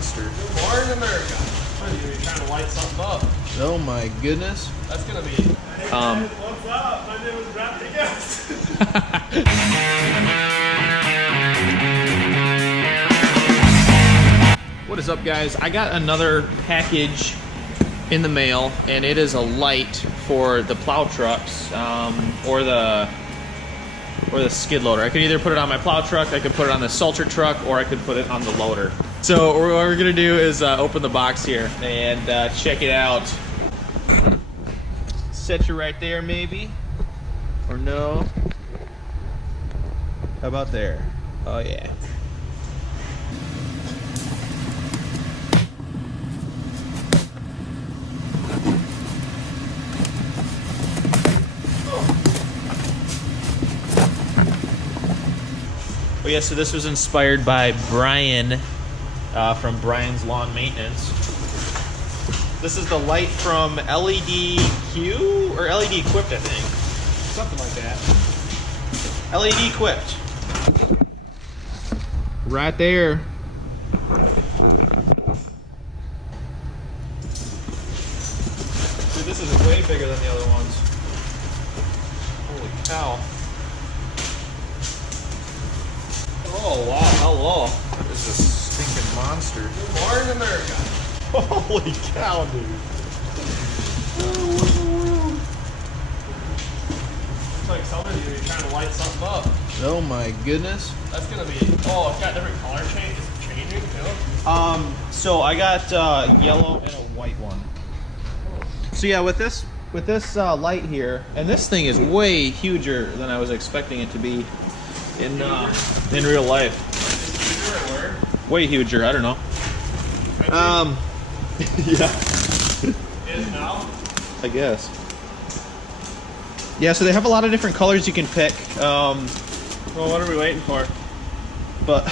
monster. Good morning, America. What are you trying to light something up? Oh my goodness. That's gonna be. Hey, what's up? My name is Brad Guest. What is up, guys? I got another package in the mail, and it is a light for the plow trucks, or the skid loader. I could either put it on my plow truck, I could put it on the salter truck, or I could put it on the loader. So what we're gonna do is open the box here and check it out. Set you right there, maybe, or no? How about there? Oh yeah. Oh yeah, so this was inspired by Brian from Brian's Lawn Maintenance. This is the light from LEDQ or LED Equipped, I think. Something like that. LED Equipped. Right there. Dude, this is way bigger than the other ones. Holy cow. Oh, wow, hello. This is a stinking monster. Good morning, America. Holy cow, dude. It's like somebody you're trying to light something up. Oh my goodness. That's gonna be. Oh, it's got different color change. Is it changing too? So I got yellow and a white one. So yeah, with this light here, and this thing is way huger than I was expecting it to be in real life. Way huger. I don't know. Yeah. Is now? I guess. Yeah, so they have a lot of different colors you can pick. Well, what are we waiting for? But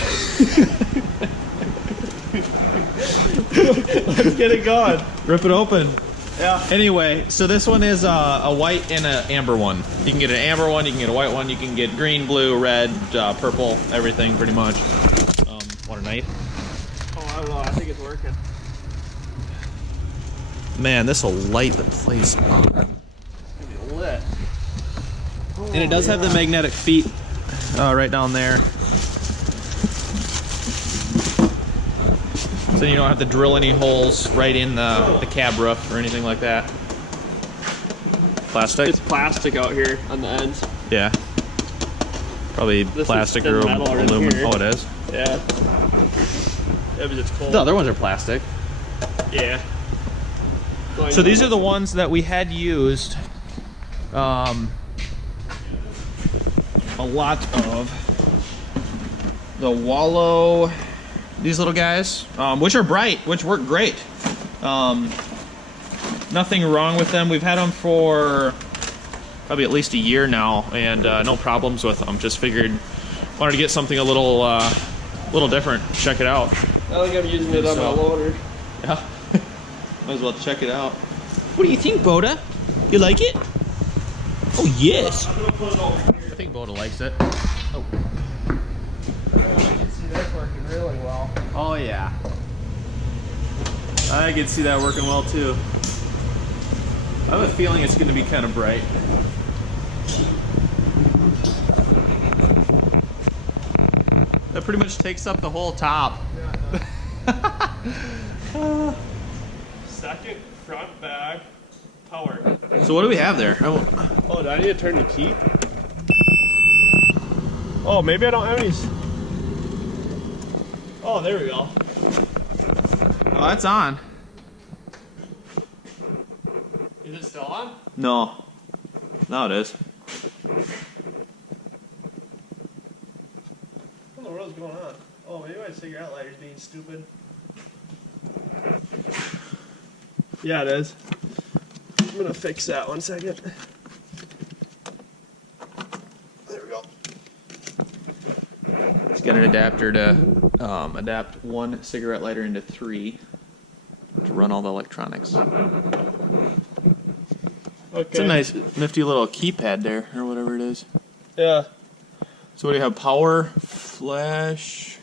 Let's get it going. rip it open. Yeah. Anyway, so this one is a white and an amber one. You can get an amber one, you can get a white one, you can get green, blue, red, purple, everything pretty much. Want a knife? Oh, I don't know. I think it's working. Man, this will light the place up. It's gonna be lit. And it does have the magnetic feet right down there. So you don't have to drill any holes right in the cab roof or anything like that. Plastic? It's plastic out here on the ends. Yeah. Probably This plastic is or thin metal right aluminum. here. Oh, it is? Yeah. Yeah, but it's cold. The other ones are plastic. Yeah. So these are the ones that we had used a lot of. The Wolo, these little guys, which are bright, which work great. Nothing wrong with them. We've had them for probably at least a year now, and no problems with them. Just figured, wanted to get something a little different. Check it out. I think I'm using it on my loader. Yeah. Might as well check it out. What do you think, Boda? You like it? Oh, yes. I'm gonna put it over here. I think Boda likes it. Oh. I can see that's working really well. Oh, yeah. I can see that working well, too. I have a feeling it's going to be kind of bright. That pretty much takes up the whole top. Yeah. Second front bag power. So what do we have there? Oh, do I need to turn the key? Oh, maybe I don't have any. Oh, there we go. Oh, that's on. Is it still on? No. No, it is. What in the world's going on? Oh, maybe my cigarette lighter's being stupid. Yeah, it is. I'm gonna fix that 1 second. There we go. It's got an adapter to adapt one cigarette lighter into 3 to run all the electronics. Okay. It's a nice, nifty little keypad there, or whatever it is. Yeah. So what do you have? Power, flash,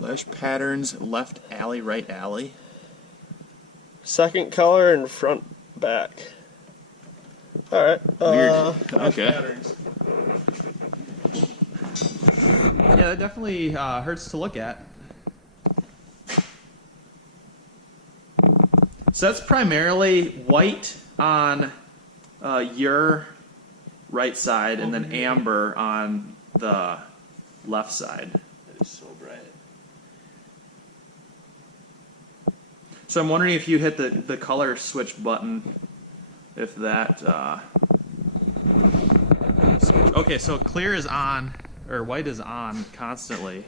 Flash patterns, left alley, right alley. Second color and front back. All right. Weird. Flash Okay. patterns. Yeah, that definitely hurts to look at. So that's primarily white on your right side and then amber on the left side. That is so bright. So I'm wondering if you hit the color switch button, if that... Okay, so clear is on, or white is on constantly,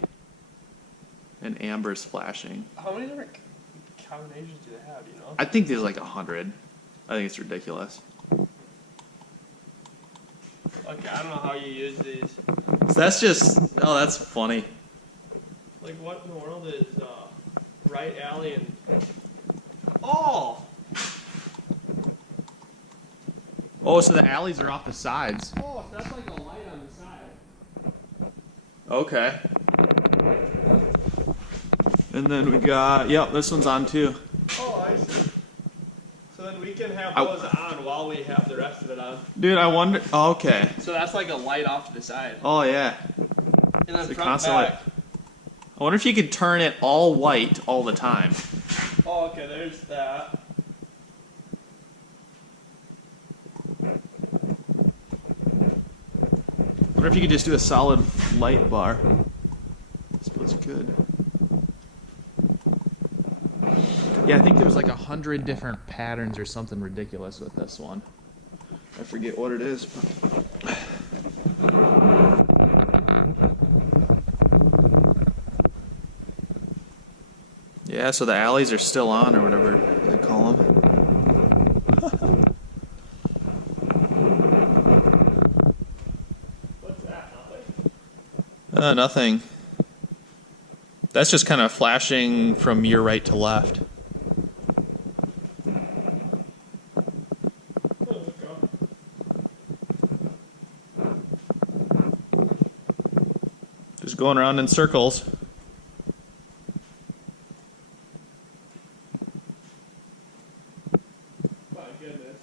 and amber is flashing. How many different combinations do they have, you know? I think there's like 100. I think it's ridiculous. Okay, I don't know how you use these. So that's just, oh, that's funny. Like, what in the world is right alley and... Oh! Oh, so the alleys are off the sides. Oh, so that's like a light on the side. Okay. And then we got, yep, this one's on too. Oh, I see. So then we can have I- those on while we have the rest of it on. Dude, I wonder, oh, okay. So that's like a light off to the side. Oh, yeah. And then So front constantly- back. I wonder if you could turn it all white all the time. Oh, okay, there's that. I wonder if you could just do a solid light bar. I suppose you could. Yeah, I think there was like 100 different patterns or something ridiculous with this one. I forget what it is. Yeah, so the alleys are still on, or whatever they call them. What's that, nothing? Nothing. That's just kind of flashing from your right to left. Oh, let's go. Just going around in circles. My goodness.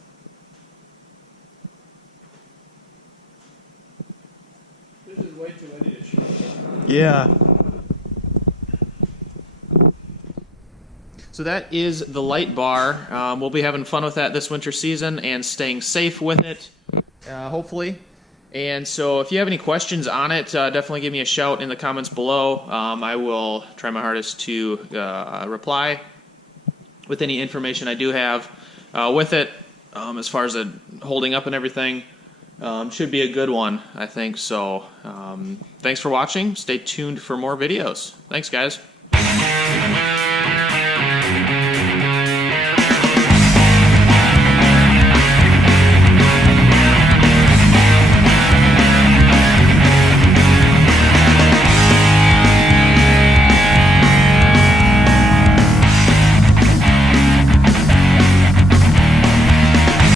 This is way too windy to shoot. Yeah. So that is the light bar. We'll be having fun with that this winter season and staying safe with it, hopefully. And so if you have any questions on it, definitely give me a shout in the comments below. I will try my hardest to reply with any information I do have with it. As far as it holding up and everything, should be a good one, I think. So thanks for watching. Stay tuned for more videos. Thanks, guys.